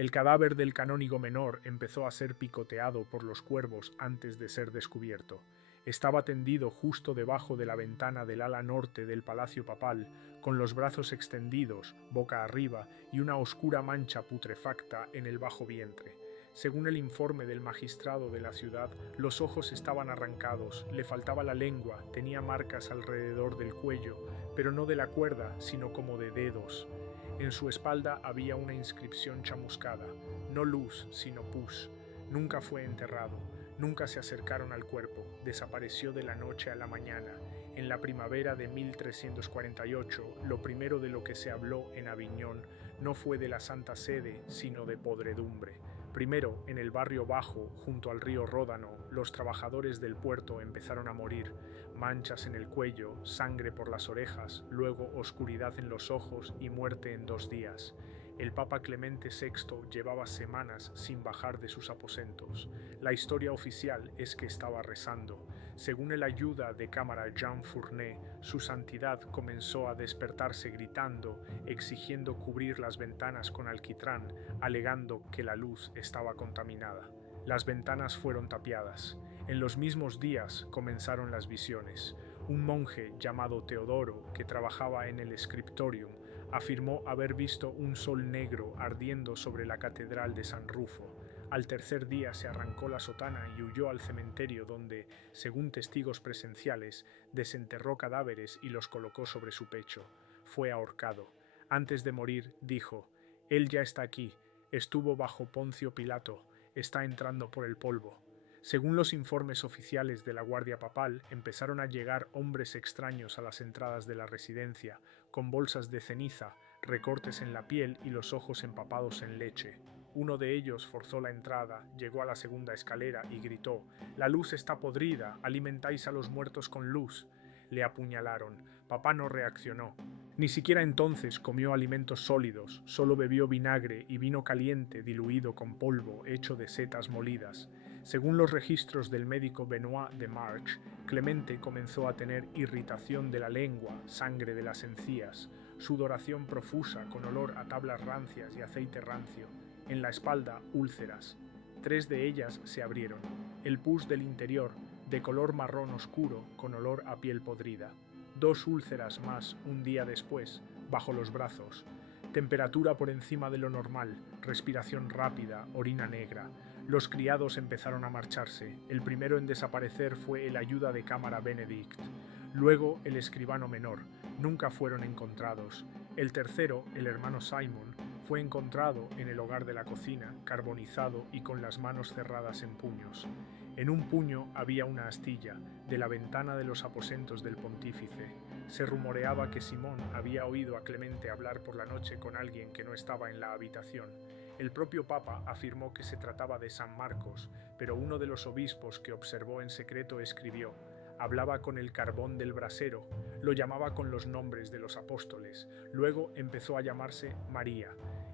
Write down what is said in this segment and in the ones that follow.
El cadáver del canónigo menor empezó a ser picoteado por los cuervos antes de ser descubierto. Estaba tendido justo debajo de la ventana del ala norte del palacio papal, con los brazos extendidos, boca arriba, y una oscura mancha putrefacta en el bajo vientre. Según el informe del magistrado de la ciudad, los ojos estaban arrancados, le faltaba la lengua, tenía marcas alrededor del cuello, pero no de la cuerda, sino como de dedos. En su espalda había una inscripción chamuscada, no luz, sino pus. Nunca fue enterrado, nunca se acercaron al cuerpo, desapareció de la noche a la mañana. En la primavera de 1348, lo primero de lo que se habló en Aviñón no fue de la Santa Sede, sino de podredumbre. Primero, en el barrio bajo, junto al río Ródano, los trabajadores del puerto empezaron a morir, manchas en el cuello, sangre por las orejas, luego oscuridad en los ojos y muerte en 2 días. El Papa Clemente VI llevaba semanas sin bajar de sus aposentos. La historia oficial es que estaba rezando. Según el ayuda de cámara Jean Fournet, su santidad comenzó a despertarse gritando, exigiendo cubrir las ventanas con alquitrán, alegando que la luz estaba contaminada. Las ventanas fueron tapiadas. En los mismos días comenzaron las visiones. Un monje llamado Teodoro, que trabajaba en el scriptorium, afirmó haber visto un sol negro ardiendo sobre la catedral de San Rufo. Al tercer día se arrancó la sotana y huyó al cementerio donde, según testigos presenciales, desenterró cadáveres y los colocó sobre su pecho. Fue ahorcado. Antes de morir, dijo: «Él ya está aquí, estuvo bajo Poncio Pilato, está entrando por el polvo». Según los informes oficiales de la Guardia Papal, empezaron a llegar hombres extraños a las entradas de la residencia, con bolsas de ceniza, recortes en la piel y los ojos empapados en leche. Uno de ellos forzó la entrada, llegó a la segunda escalera y gritó: «La luz está podrida, alimentáis a los muertos con luz». Le apuñalaron. Papá no reaccionó. Ni siquiera entonces comió alimentos sólidos, solo bebió vinagre y vino caliente diluido con polvo hecho de setas molidas. Según los registros del médico Benoit de March, Clemente comenzó a tener irritación de la lengua, sangre de las encías, sudoración profusa con olor a tablas rancias y aceite rancio, en la espalda úlceras. 3 de ellas se abrieron. El pus del interior, de color marrón oscuro con olor a piel podrida. 2 úlceras más un día después, bajo los brazos. Temperatura por encima de lo normal, respiración rápida, orina negra. Los criados empezaron a marcharse. El primero en desaparecer fue el ayuda de cámara Benedict. Luego el escribano menor. Nunca fueron encontrados. El tercero, el hermano Simon, fue encontrado en el hogar de la cocina, carbonizado y con las manos cerradas en puños. En un puño había una astilla, de la ventana de los aposentos del pontífice. Se rumoreaba que Simón había oído a Clemente hablar por la noche con alguien que no estaba en la habitación. El propio Papa afirmó que se trataba de San Marcos, pero uno de los obispos que observó en secreto escribió: «Hablaba con el carbón del brasero, lo llamaba con los nombres de los apóstoles, luego empezó a llamarse María».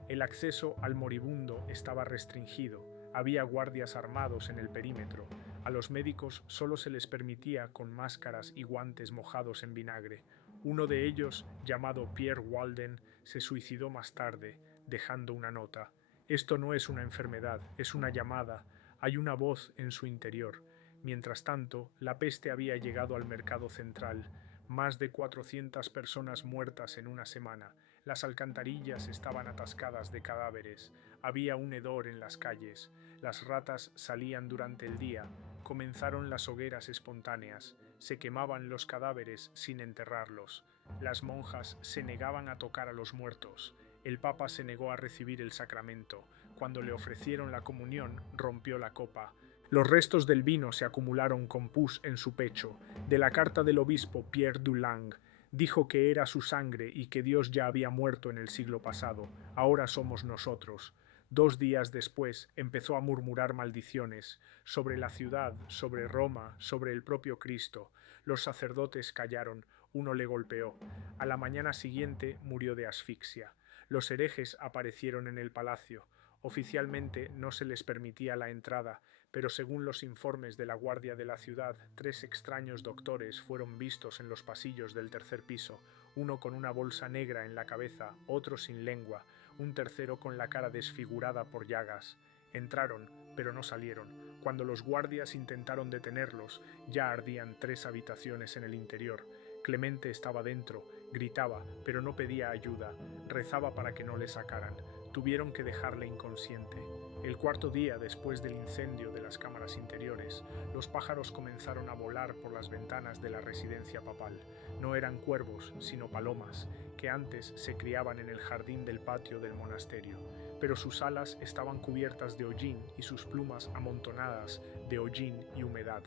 El acceso al moribundo estaba restringido, había guardias armados en el perímetro. A los médicos solo se les permitía con máscaras y guantes mojados en vinagre. Uno de ellos, llamado Pierre Walden, se suicidó más tarde, dejando una nota: «Esto no es una enfermedad, es una llamada, hay una voz en su interior». Mientras tanto, la peste había llegado al mercado central. Más de 400 personas muertas en una semana. Las alcantarillas estaban atascadas de cadáveres. Había un hedor en las calles. Las ratas salían durante el día. Comenzaron las hogueras espontáneas. Se quemaban los cadáveres sin enterrarlos. Las monjas se negaban a tocar a los muertos. El Papa se negó a recibir el sacramento. Cuando le ofrecieron la comunión, rompió la copa. Los restos del vino se acumularon con pus en su pecho. De la carta del obispo Pierre Dulang, dijo que era su sangre y que Dios ya había muerto en el siglo pasado. Ahora somos nosotros. 2 días después empezó a murmurar maldiciones sobre la ciudad, sobre Roma, sobre el propio Cristo. Los sacerdotes callaron, uno le golpeó. A la mañana siguiente murió de asfixia. Los herejes aparecieron en el palacio. Oficialmente no se les permitía la entrada, pero según los informes de la guardia de la ciudad, 3 extraños doctores fueron vistos en los pasillos del tercer piso, uno con una bolsa negra en la cabeza, otro sin lengua, un tercero con la cara desfigurada por llagas. Entraron, pero no salieron. Cuando los guardias intentaron detenerlos, ya ardían 3 habitaciones en el interior. Clemente estaba dentro, gritaba, pero no pedía ayuda, rezaba para que no le sacaran. Tuvieron que dejarle inconsciente. El cuarto día después del incendio de las cámaras interiores, los pájaros comenzaron a volar por las ventanas de la residencia papal. No eran cuervos, sino palomas, que antes se criaban en el jardín del patio del monasterio, pero sus alas estaban cubiertas de hollín y sus plumas amontonadas de hollín y humedad.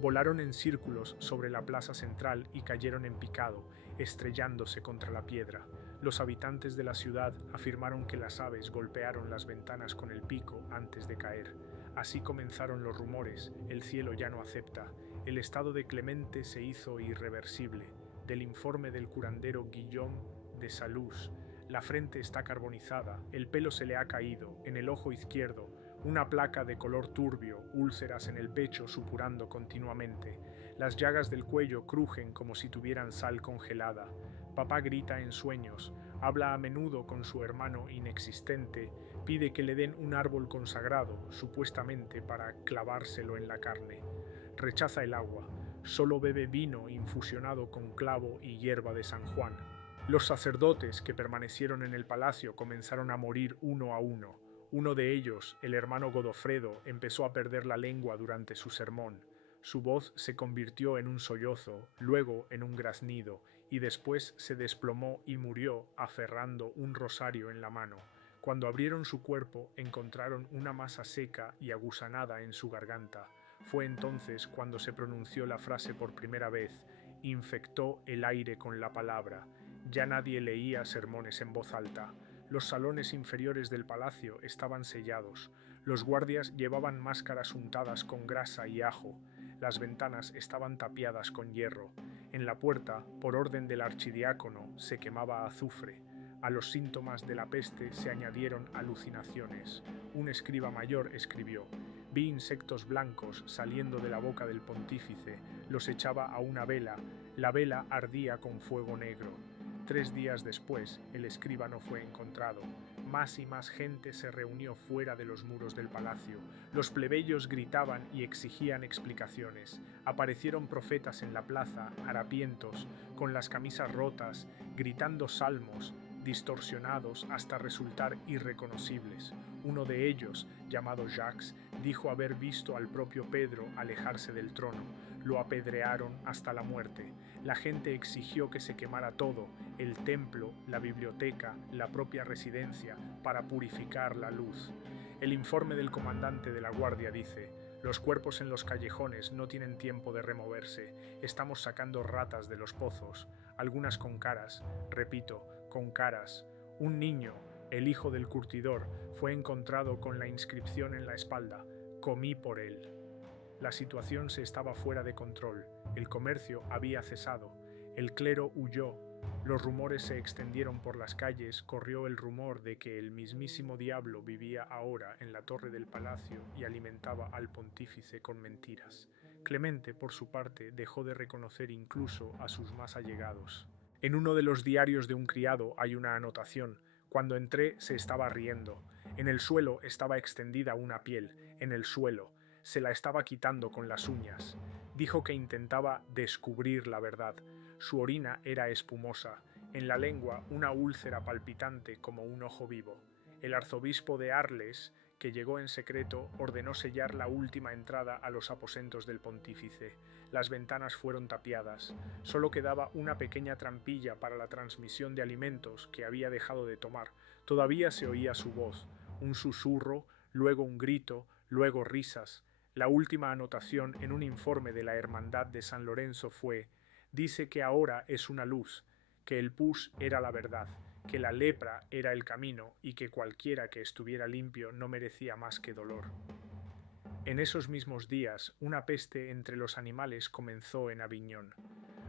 Volaron en círculos sobre la plaza central y cayeron en picado, estrellándose contra la piedra. Los habitantes de la ciudad afirmaron que las aves golpearon las ventanas con el pico antes de caer. Así comenzaron los rumores: el cielo ya no acepta. El estado de Clemente se hizo irreversible. Del informe del curandero Guillaume de Salus: la frente está carbonizada, el pelo se le ha caído, en el ojo izquierdo, una placa de color turbio, úlceras en el pecho supurando continuamente. Las llagas del cuello crujen como si tuvieran sal congelada. Papá grita en sueños, habla a menudo con su hermano inexistente, pide que le den un árbol consagrado, supuestamente para clavárselo en la carne. Rechaza el agua, solo bebe vino infusionado con clavo y hierba de San Juan. Los sacerdotes que permanecieron en el palacio comenzaron a morir uno a uno. Uno de ellos, el hermano Godofredo, empezó a perder la lengua durante su sermón. Su voz se convirtió en un sollozo, luego en un graznido, y después se desplomó y murió aferrando un rosario en la mano. Cuando abrieron su cuerpo, encontraron una masa seca y agusanada en su garganta. Fue entonces cuando se pronunció la frase por primera vez: infectó el aire con la palabra. Ya nadie leía sermones en voz alta. Los salones inferiores del palacio estaban sellados. Los guardias llevaban máscaras untadas con grasa y ajo. Las ventanas estaban tapiadas con hierro. En la puerta, por orden del archidiácono, se quemaba azufre. A los síntomas de la peste se añadieron alucinaciones. Un escriba mayor escribió: vi insectos blancos saliendo de la boca del pontífice, los echaba a una vela, la vela ardía con fuego negro. 3 días después, el escriba no fue encontrado. Más y más gente se reunió fuera de los muros del palacio. Los plebeyos gritaban y exigían explicaciones. Aparecieron profetas en la plaza, harapientos, con las camisas rotas, gritando salmos, distorsionados hasta resultar irreconocibles. Uno de ellos, llamado Jacques, dijo haber visto al propio Pedro alejarse del trono. Lo apedrearon hasta la muerte. La gente exigió que se quemara todo, el templo, la biblioteca, la propia residencia, para purificar la luz. El informe del comandante de la guardia dice: los cuerpos en los callejones no tienen tiempo de removerse, estamos sacando ratas de los pozos, algunas con caras, repito, con caras. Un niño, el hijo del curtidor, fue encontrado con la inscripción en la espalda: comí por él. La situación se estaba fuera de control, el comercio había cesado, el clero huyó, los rumores se extendieron por las calles, corrió el rumor de que el mismísimo diablo vivía ahora en la torre del palacio y alimentaba al pontífice con mentiras. Clemente, por su parte, dejó de reconocer incluso a sus más allegados. En uno de los diarios de un criado hay una anotación: cuando entré se estaba riendo. En el suelo estaba extendida una piel, en el suelo. Se la estaba quitando con las uñas. Dijo que intentaba descubrir la verdad. Su orina era espumosa. En la lengua una úlcera palpitante como un ojo vivo. El arzobispo de Arles, que llegó en secreto, ordenó sellar la última entrada a los aposentos del pontífice. Las ventanas fueron tapiadas. Solo quedaba una pequeña trampilla para la transmisión de alimentos que había dejado de tomar. Todavía se oía su voz, un susurro, luego un grito, luego risas. La última anotación en un informe de la Hermandad de San Lorenzo fue: dice que ahora es una luz, que el pus era la verdad, que la lepra era el camino y que cualquiera que estuviera limpio no merecía más que dolor. En esos mismos días, una peste entre los animales comenzó en Aviñón.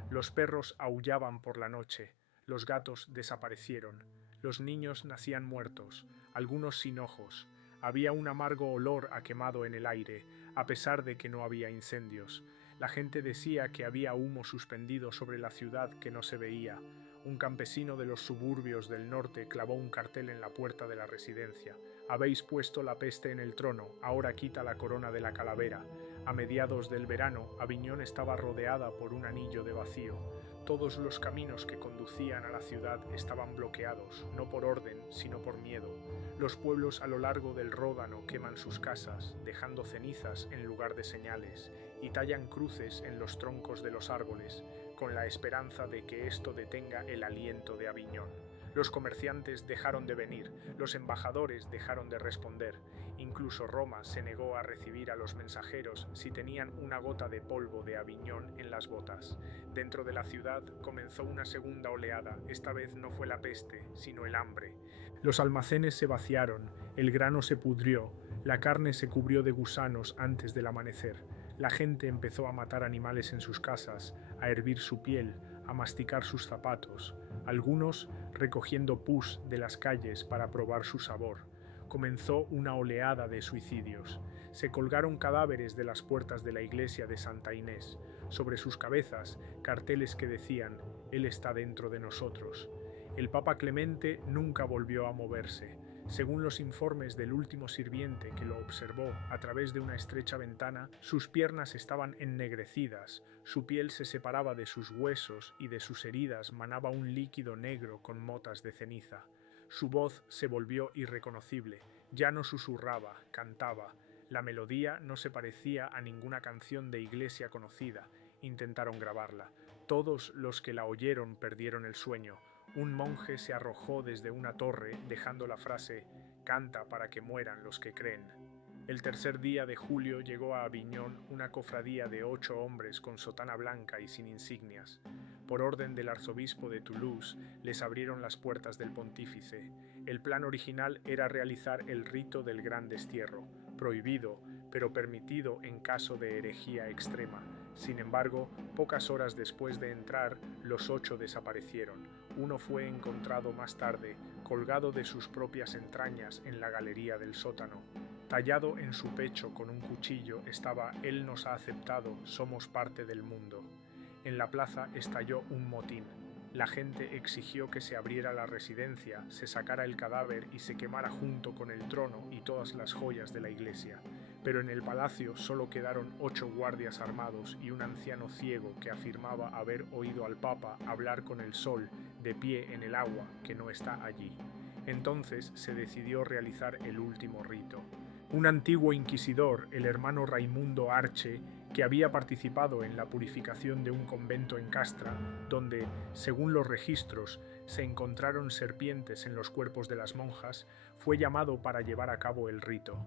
Los perros aullaban por la noche, los gatos desaparecieron, los niños nacían muertos, algunos sin ojos. Había un amargo olor a quemado en el aire, a pesar de que no había incendios. La gente decía que había humo suspendido sobre la ciudad que no se veía. Un campesino de los suburbios del norte clavó un cartel en la puerta de la residencia. Habéis puesto la peste en el trono, ahora quita la corona de la calavera. A mediados del verano, Aviñón estaba rodeada por un anillo de vacío. Todos los caminos que conducían a la ciudad estaban bloqueados, no por orden, sino por miedo. Los pueblos a lo largo del Ródano queman sus casas, dejando cenizas en lugar de señales, y tallan cruces en los troncos de los árboles, con la esperanza de que esto detenga el aliento de Aviñón. Los comerciantes dejaron de venir, los embajadores dejaron de responder, incluso Roma se negó a recibir a los mensajeros si tenían una gota de polvo de Aviñón en las botas. Dentro de la ciudad comenzó una segunda oleada, esta vez no fue la peste, sino el hambre. Los almacenes se vaciaron, el grano se pudrió, la carne se cubrió de gusanos antes del amanecer. La gente empezó a matar animales en sus casas, a hervir su piel, a masticar sus zapatos, algunos recogiendo pus de las calles para probar su sabor. Comenzó una oleada de suicidios. Se colgaron cadáveres de las puertas de la iglesia de Santa Inés. Sobre sus cabezas, carteles que decían: «Él está dentro de nosotros». El Papa Clemente nunca volvió a moverse. Según los informes del último sirviente que lo observó a través de una estrecha ventana, sus piernas estaban ennegrecidas, su piel se separaba de sus huesos y de sus heridas manaba un líquido negro con motas de ceniza. Su voz se volvió irreconocible, ya no susurraba, cantaba. La melodía no se parecía a ninguna canción de iglesia conocida. Intentaron grabarla. Todos los que la oyeron perdieron el sueño. Un monje se arrojó desde una torre dejando la frase «Canta para que mueran los que creen». El tercer día de julio llegó a Aviñón una cofradía de 8 hombres con sotana blanca y sin insignias. Por orden del arzobispo de Toulouse, les abrieron las puertas del pontífice. El plan original era realizar el rito del gran destierro, prohibido, pero permitido en caso de herejía extrema. Sin embargo, pocas horas después de entrar, los 8 desaparecieron. Uno fue encontrado más tarde, colgado de sus propias entrañas en la galería del sótano. Tallado en su pecho con un cuchillo estaba «Él nos ha aceptado, somos parte del mundo». En la plaza estalló un motín. La gente exigió que se abriera la residencia, se sacara el cadáver y se quemara junto con el trono y todas las joyas de la iglesia. Pero en el palacio solo quedaron 8 guardias armados y un anciano ciego que afirmaba haber oído al Papa hablar con el sol, de pie en el agua, que no está allí. Entonces se decidió realizar el último rito. Un antiguo inquisidor, el hermano Raimundo Arche, que había participado en la purificación de un convento en Castra, donde, según los registros, se encontraron serpientes en los cuerpos de las monjas, fue llamado para llevar a cabo el rito.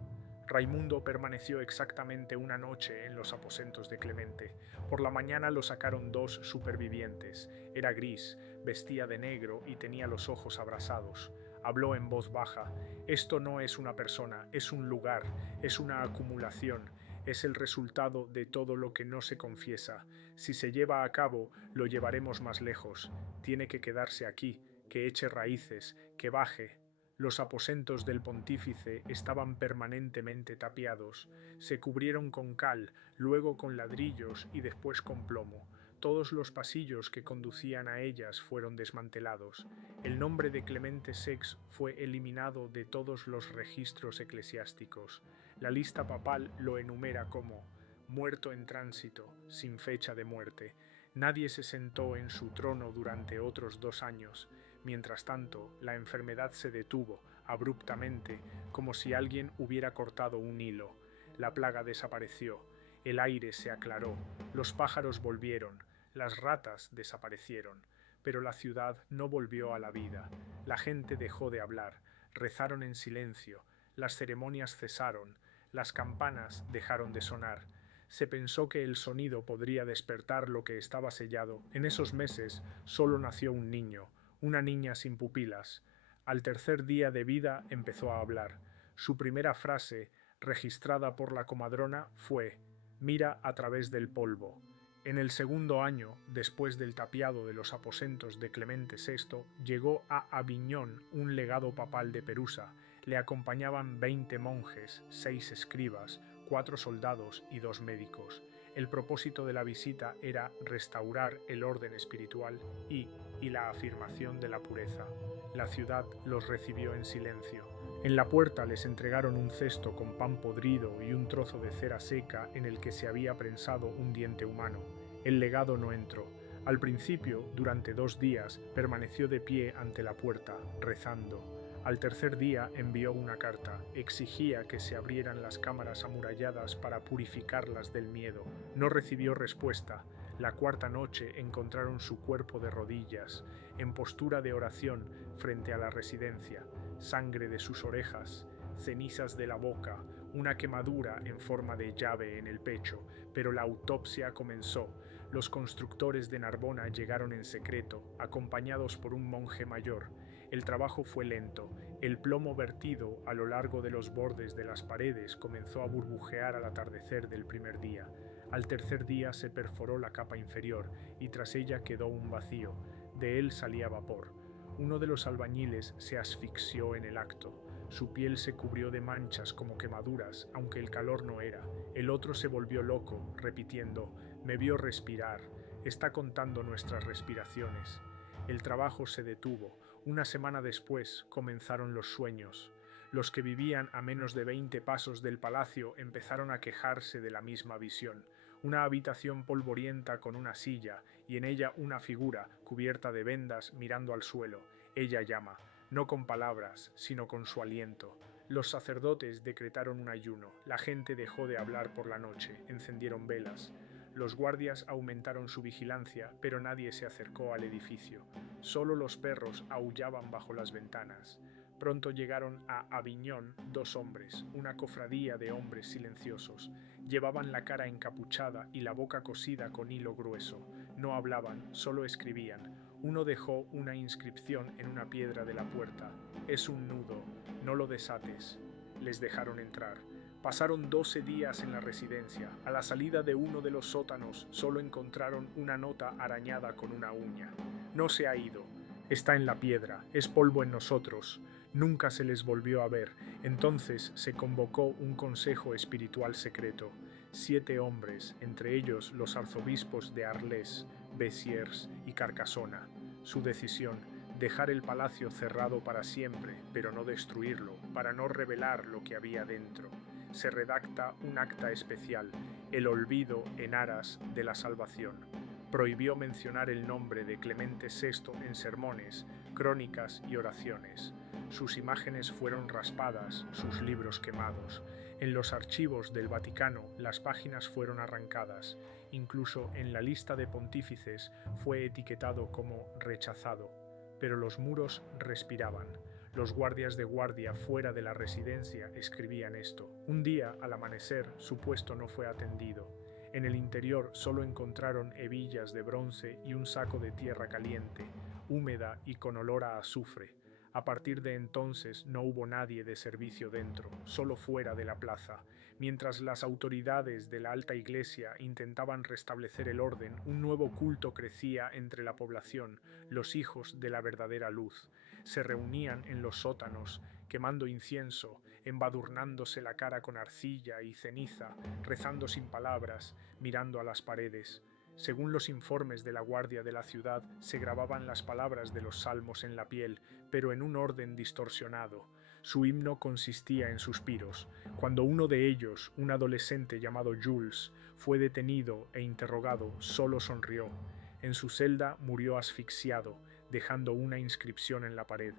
Raimundo permaneció exactamente una noche en los aposentos de Clemente. Por la mañana lo sacaron 2 supervivientes. Era gris, vestía de negro y tenía los ojos abrasados. Habló en voz baja. «Esto no es una persona, es un lugar, es una acumulación. Es el resultado de todo lo que no se confiesa. Si se lleva a cabo, lo llevaremos más lejos. Tiene que quedarse aquí, que eche raíces, que baje». Los aposentos del pontífice estaban permanentemente tapiados. Se cubrieron con cal, luego con ladrillos y después con plomo. Todos los pasillos que conducían a ellas fueron desmantelados. El nombre de Clemente VI fue eliminado de todos los registros eclesiásticos. La lista papal lo enumera como «muerto en tránsito, sin fecha de muerte». Nadie se sentó en su trono durante otros 2 años. Mientras tanto, la enfermedad se detuvo, abruptamente, como si alguien hubiera cortado un hilo. La plaga desapareció, el aire se aclaró, los pájaros volvieron, las ratas desaparecieron, pero la ciudad no volvió a la vida. La gente dejó de hablar, rezaron en silencio, las ceremonias cesaron, las campanas dejaron de sonar. Se pensó que el sonido podría despertar lo que estaba sellado. En esos meses solo nació un niño, una niña sin pupilas. Al tercer día de vida empezó a hablar. Su primera frase, registrada por la comadrona, fue «Mira a través del polvo». En el segundo año, después del tapiado de los aposentos de Clemente VI, llegó a Aviñón un legado papal de Perusa. Le acompañaban 20 monjes, 6 escribas, 4 soldados y 2 médicos. El propósito de la visita era restaurar el orden espiritual y la afirmación de la pureza. La ciudad los recibió en silencio. En la puerta les entregaron un cesto con pan podrido y un trozo de cera seca en el que se había prensado un diente humano. El legado no entró. Al principio, durante 2 días, permaneció de pie ante la puerta, rezando. Al tercer día envió una carta. Exigía que se abrieran las cámaras amuralladas para purificarlas del miedo. No recibió respuesta. La cuarta noche encontraron su cuerpo de rodillas, en postura de oración frente a la residencia. Sangre de sus orejas, cenizas de la boca, una quemadura en forma de llave en el pecho, pero la autopsia comenzó. Los constructores de Narbona llegaron en secreto, acompañados por un monje mayor. El trabajo fue lento. El plomo vertido a lo largo de los bordes de las paredes comenzó a burbujear al atardecer del primer día. Al tercer día se perforó la capa inferior y tras ella quedó un vacío. De él salía vapor. Uno de los albañiles se asfixió en el acto. Su piel se cubrió de manchas como quemaduras, aunque el calor no era. El otro se volvió loco, repitiendo: «Me vio respirar. Está contando nuestras respiraciones». El trabajo se detuvo. Una semana después comenzaron los sueños. Los que vivían a menos de 20 pasos del palacio empezaron a quejarse de la misma visión. Una habitación polvorienta con una silla y en ella una figura cubierta de vendas mirando al suelo. Ella llama, no con palabras, sino con su aliento. Los sacerdotes decretaron un ayuno. La gente dejó de hablar por la noche. Encendieron velas. Los guardias aumentaron su vigilancia, pero nadie se acercó al edificio. Solo los perros aullaban bajo las ventanas. Pronto llegaron a Aviñón 2 hombres, una cofradía de hombres silenciosos. Llevaban la cara encapuchada y la boca cosida con hilo grueso. No hablaban, solo escribían. Uno dejó una inscripción en una piedra de la puerta. «Es un nudo, no lo desates». Les dejaron entrar. Pasaron 12 días en la residencia. A la salida de uno de los sótanos solo encontraron una nota arañada con una uña. «No se ha ido. Está en la piedra. Es polvo en nosotros». Nunca se les volvió a ver. Entonces se convocó un consejo espiritual secreto. 7 hombres, entre ellos los arzobispos de Arles, Béziers y Carcassona. Su decisión: dejar el palacio cerrado para siempre, pero no destruirlo, para no revelar lo que había dentro. Se redacta un acta especial, el olvido en aras de la salvación. Prohibió mencionar el nombre de Clemente VI en sermones, crónicas y oraciones. Sus imágenes fueron raspadas, sus libros quemados. En los archivos del Vaticano las páginas fueron arrancadas. Incluso en la lista de pontífices fue etiquetado como rechazado. Pero los muros respiraban. Los guardias de guardia fuera de la residencia escribían esto. Un día, al amanecer, su puesto no fue atendido. En el interior solo encontraron hebillas de bronce y un saco de tierra caliente, húmeda y con olor a azufre. A partir de entonces no hubo nadie de servicio dentro, solo fuera de la plaza. Mientras las autoridades de la alta iglesia intentaban restablecer el orden, un nuevo culto crecía entre la población, los hijos de la verdadera luz. Se reunían en los sótanos, quemando incienso, embadurnándose la cara con arcilla y ceniza, rezando sin palabras, mirando a las paredes. Según los informes de la guardia de la ciudad, se grababan las palabras de los salmos en la piel, pero en un orden distorsionado. Su himno consistía en suspiros. Cuando uno de ellos, un adolescente llamado Jules, fue detenido e interrogado, solo sonrió. En su celda murió asfixiado, dejando una inscripción en la pared.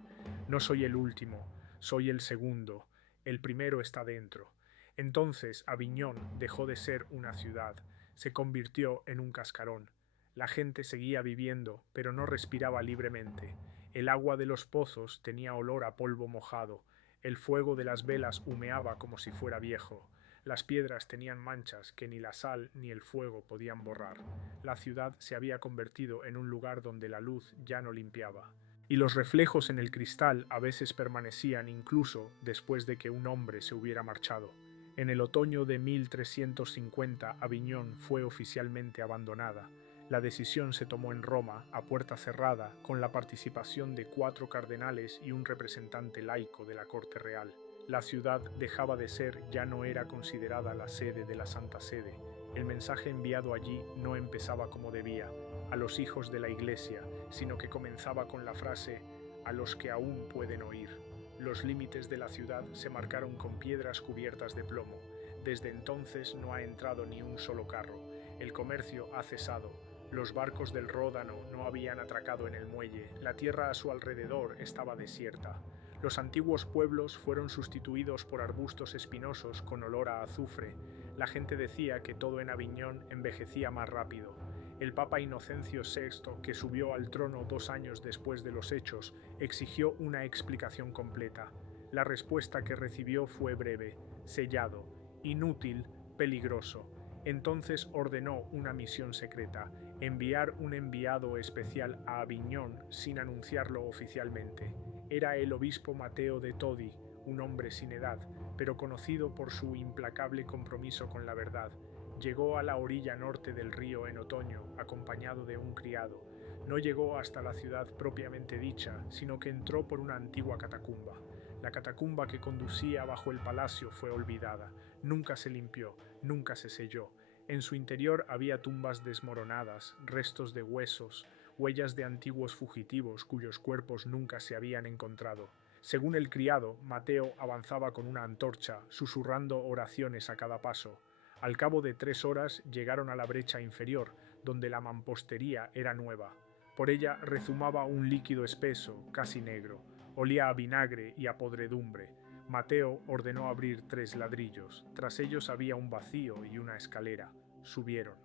«No soy el último, soy el segundo. El primero está dentro». Entonces Aviñón dejó de ser una ciudad. Se convirtió en un cascarón. La gente seguía viviendo, pero no respiraba libremente. El agua de los pozos tenía olor a polvo mojado. El fuego de las velas humeaba como si fuera viejo. Las piedras tenían manchas que ni la sal ni el fuego podían borrar. La ciudad se había convertido en un lugar donde la luz ya no limpiaba. Y los reflejos en el cristal a veces permanecían incluso después de que un hombre se hubiera marchado. En el otoño de 1350, Aviñón fue oficialmente abandonada. La decisión se tomó en Roma, a puerta cerrada, con la participación de 4 cardenales y un representante laico de la corte real. La ciudad dejaba de ser, ya no era considerada la sede de la Santa Sede. El mensaje enviado allí no empezaba como debía, a los hijos de la Iglesia, sino que comenzaba con la frase «a los que aún pueden oír». Los límites de la ciudad se marcaron con piedras cubiertas de plomo. Desde entonces no ha entrado ni un solo carro. El comercio ha cesado. Los barcos del Ródano no habían atracado en el muelle. La tierra a su alrededor estaba desierta. Los antiguos pueblos fueron sustituidos por arbustos espinosos con olor a azufre. La gente decía que todo en Aviñón envejecía más rápido. El Papa Inocencio VI, que subió al trono 2 años después de los hechos, exigió una explicación completa. La respuesta que recibió fue breve, sellado, inútil, peligroso. Entonces ordenó una misión secreta, enviar un enviado especial a Aviñón sin anunciarlo oficialmente. Era el obispo Mateo de Todi, un hombre sin edad, pero conocido por su implacable compromiso con la verdad. Llegó a la orilla norte del río en otoño, acompañado de un criado. No llegó hasta la ciudad propiamente dicha, sino que entró por una antigua catacumba. La catacumba que conducía bajo el palacio fue olvidada. Nunca se limpió, nunca se selló. En su interior había tumbas desmoronadas, restos de huesos, huellas de antiguos fugitivos cuyos cuerpos nunca se habían encontrado. Según el criado, Mateo avanzaba con una antorcha, susurrando oraciones a cada paso. Al cabo de 3 horas llegaron a la brecha inferior, donde la mampostería era nueva. Por ella rezumaba un líquido espeso, casi negro. Olía a vinagre y a podredumbre. Mateo ordenó abrir 3 ladrillos. Tras ellos había un vacío y una escalera. Subieron.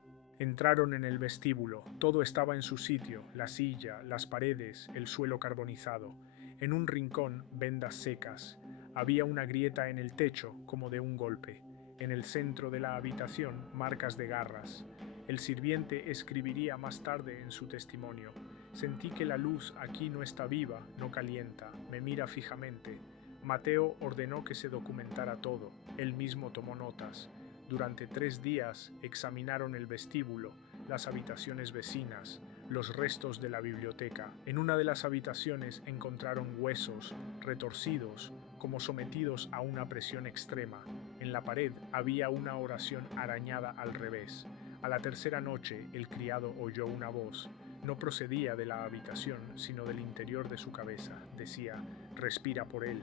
Entraron en el vestíbulo. Todo estaba en su sitio, la silla, las paredes, el suelo carbonizado. En un rincón, vendas secas. Había una grieta en el techo, como de un golpe. En el centro de la habitación, marcas de garras. El sirviente escribiría más tarde en su testimonio: «Sentí que la luz aquí no está viva, no calienta, me mira fijamente». Mateo ordenó que se documentara todo. Él mismo tomó notas. Durante 3 días examinaron el vestíbulo, las habitaciones vecinas, los restos de la biblioteca. En una de las habitaciones encontraron huesos, retorcidos, como sometidos a una presión extrema. En la pared había una oración arañada al revés. A la 3.ª noche, el criado oyó una voz. No procedía de la habitación, sino del interior de su cabeza. Decía: «Respira por él».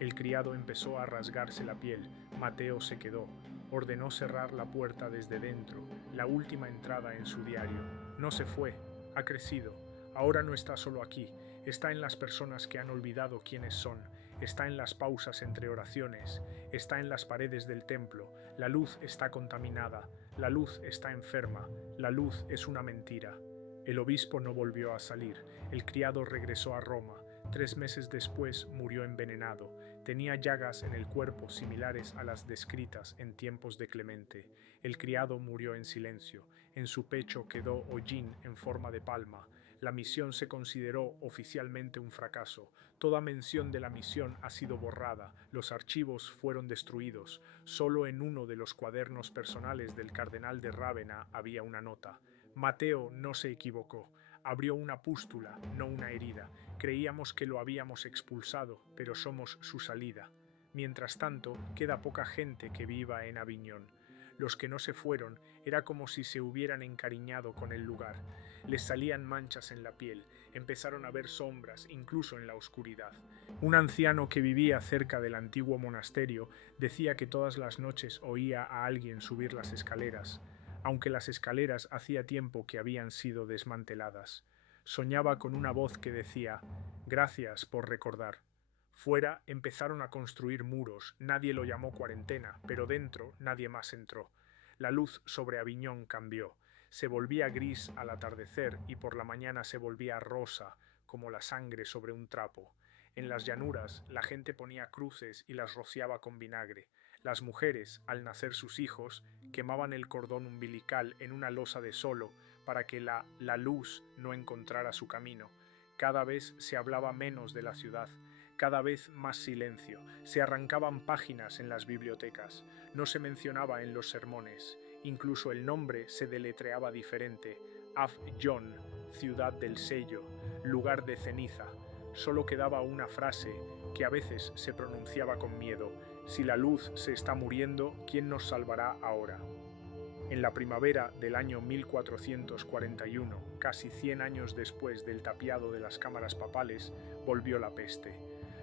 El criado empezó a rasgarse la piel. Mateo se quedó. Ordenó cerrar la puerta desde dentro, la última entrada en su diario. No se fue. Ha crecido. Ahora no está solo aquí. Está en las personas que han olvidado quiénes son. Está en las pausas entre oraciones. Está en las paredes del templo. La luz está contaminada. La luz está enferma. La luz es una mentira. El obispo no volvió a salir. El criado regresó a Roma. 3 meses después murió envenenado. Tenía llagas en el cuerpo similares a las descritas en tiempos de Clemente. El criado murió en silencio. En su pecho quedó hollín en forma de palma. La misión se consideró oficialmente un fracaso. Toda mención de la misión ha sido borrada. Los archivos fueron destruidos. Solo en uno de los cuadernos personales del cardenal de Rávena había una nota. Mateo no se equivocó. Abrió una pústula, no una herida. Creíamos que lo habíamos expulsado, pero somos su salida. Mientras tanto, queda poca gente que viva en Aviñón. Los que no se fueron era como si se hubieran encariñado con el lugar. Les salían manchas en la piel, empezaron a ver sombras, incluso en la oscuridad. Un anciano que vivía cerca del antiguo monasterio decía que todas las noches oía a alguien subir las escaleras, aunque las escaleras hacía tiempo que habían sido desmanteladas. Soñaba con una voz que decía: «Gracias por recordar». Fuera empezaron a construir muros, nadie lo llamó cuarentena, pero dentro nadie más entró. La luz sobre Aviñón cambió. Se volvía gris al atardecer y por la mañana se volvía rosa, como la sangre sobre un trapo. En las llanuras la gente ponía cruces y las rociaba con vinagre. Las mujeres, al nacer sus hijos, quemaban el cordón umbilical en una losa de solo para que la luz no encontrara su camino. Cada vez se hablaba menos de la ciudad, cada vez más silencio. Se arrancaban páginas en las bibliotecas, no se mencionaba en los sermones. Incluso el nombre se deletreaba diferente: Avjon, ciudad del sello, lugar de ceniza. Solo quedaba una frase: que a veces se pronunciaba con miedo: «Si la luz se está muriendo, ¿quién nos salvará ahora?». En la primavera del año 1441, casi 100 años después del tapiado de las cámaras papales, volvió la peste.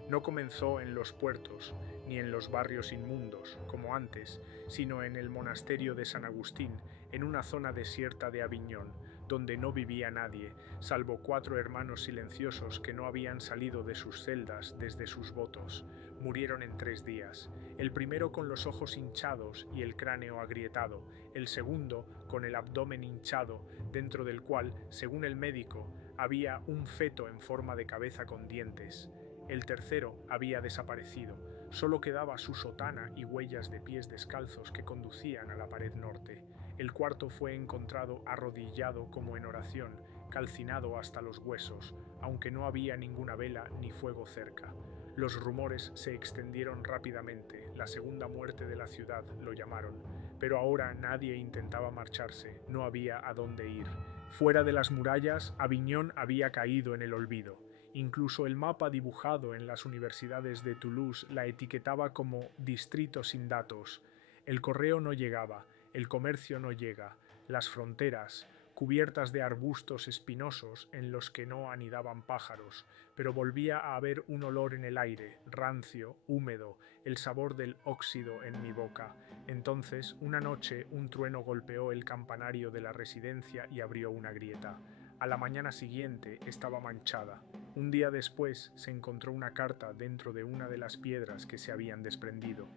No comenzó en los puertos, ni en los barrios inmundos, como antes, sino en el monasterio de San Agustín, en una zona desierta de Aviñón, donde no vivía nadie, salvo 4 hermanos silenciosos que no habían salido de sus celdas desde sus votos. Murieron en 3 días, el primero con los ojos hinchados y el cráneo agrietado, el segundo con el abdomen hinchado, dentro del cual, según el médico, había un feto en forma de cabeza con dientes. El tercero había desaparecido, solo quedaba su sotana y huellas de pies descalzos que conducían a la pared norte. El cuarto fue encontrado arrodillado como en oración, calcinado hasta los huesos, aunque no había ninguna vela ni fuego cerca. Los rumores se extendieron rápidamente, la segunda muerte de la ciudad lo llamaron, pero ahora nadie intentaba marcharse, no había a dónde ir. Fuera de las murallas, Aviñón había caído en el olvido. Incluso el mapa dibujado en las universidades de Toulouse la etiquetaba como distrito sin datos. El correo no llegaba, el comercio no llega, las fronteras, cubiertas de arbustos espinosos en los que no anidaban pájaros, pero volvía a haber un olor en el aire, rancio, húmedo, el sabor del óxido en mi boca. Entonces, una noche, un trueno golpeó el campanario de la residencia y abrió una grieta. A la mañana siguiente estaba manchada. Un día después se encontró una carta dentro de una de las piedras que se habían desprendido,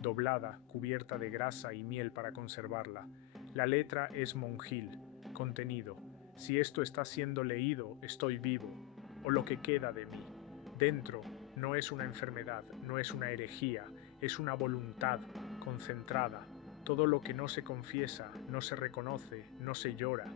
doblada, cubierta de grasa y miel para conservarla. La letra es monjil. Contenido: si esto está siendo leído, estoy vivo, o lo que queda de mí. Dentro no es una enfermedad, no es una herejía, es una voluntad concentrada. Todo lo que no se confiesa, no se reconoce, no se llora.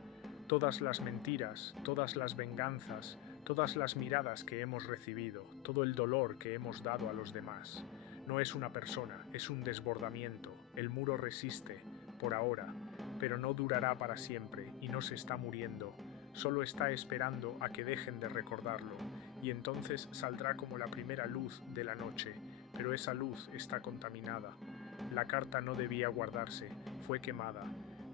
Todas las mentiras, todas las venganzas, todas las miradas que hemos recibido, todo el dolor que hemos dado a los demás. No es una persona, es un desbordamiento. El muro resiste, por ahora, pero no durará para siempre y no se está muriendo. Solo está esperando a que dejen de recordarlo, y entonces saldrá como la primera luz de la noche, pero esa luz está contaminada. La carta no debía guardarse, fue quemada,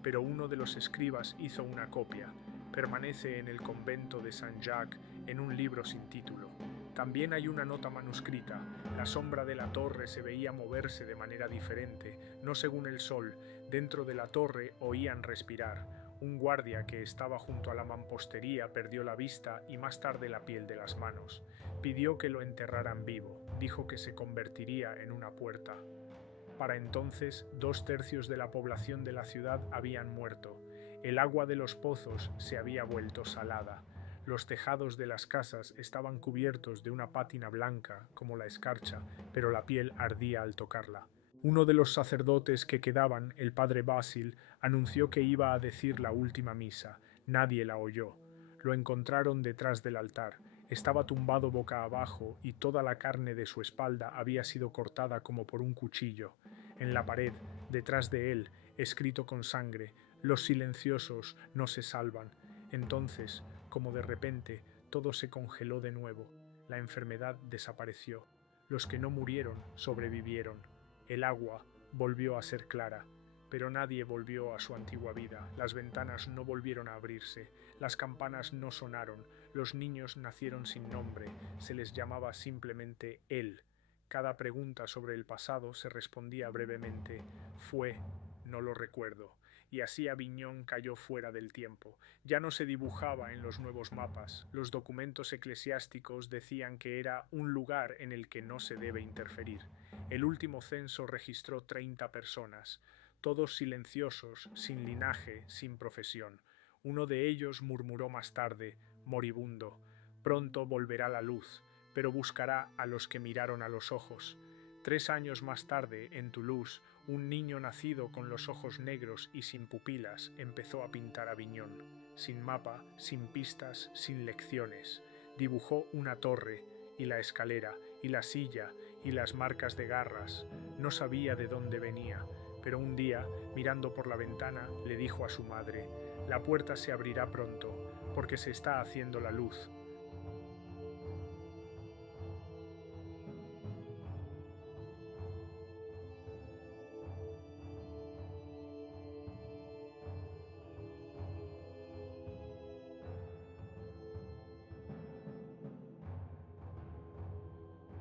pero uno de los escribas hizo una copia. Permanece en el convento de Saint-Jacques en un libro sin título. También hay una nota manuscrita. La sombra de la torre se veía moverse de manera diferente, no según el sol. Dentro de la torre oían respirar. Un guardia que estaba junto a la mampostería perdió la vista y más tarde la piel de las manos. Pidió que lo enterraran vivo. Dijo que se convertiría en una puerta. Para entonces, 2/3 de la población de la ciudad habían muerto. El agua de los pozos se había vuelto salada. Los tejados de las casas estaban cubiertos de una pátina blanca, como la escarcha, pero la piel ardía al tocarla. Uno de los sacerdotes que quedaban, el padre Basil, anunció que iba a decir la última misa. Nadie la oyó. Lo encontraron detrás del altar. Estaba tumbado boca abajo y toda la carne de su espalda había sido cortada como por un cuchillo. En la pared, detrás de él, escrito con sangre: «Los silenciosos no se salvan». Entonces, como de repente, todo se congeló de nuevo. La enfermedad desapareció. Los que no murieron sobrevivieron. El agua volvió a ser clara, pero nadie volvió a su antigua vida. Las ventanas no volvieron a abrirse, las campanas no sonaron, los niños nacieron sin nombre, se les llamaba simplemente él. Cada pregunta sobre el pasado se respondía brevemente: «Fue, no lo recuerdo». Y así Aviñón cayó fuera del tiempo. Ya no se dibujaba en los nuevos mapas. Los documentos eclesiásticos decían que era un lugar en el que no se debe interferir. El último censo registró 30 personas, todos silenciosos, sin linaje, sin profesión. Uno de ellos murmuró más tarde, moribundo: «Pronto volverá la luz, pero buscará a los que miraron a los ojos». 3 años más tarde, en Toulouse, un niño nacido con los ojos negros y sin pupilas empezó a pintar Aviñón. Sin mapa, sin pistas, sin lecciones. Dibujó una torre, y la escalera, y la silla, y las marcas de garras. No sabía de dónde venía, pero un día, mirando por la ventana, le dijo a su madre: «La puerta se abrirá pronto, porque se está haciendo la luz».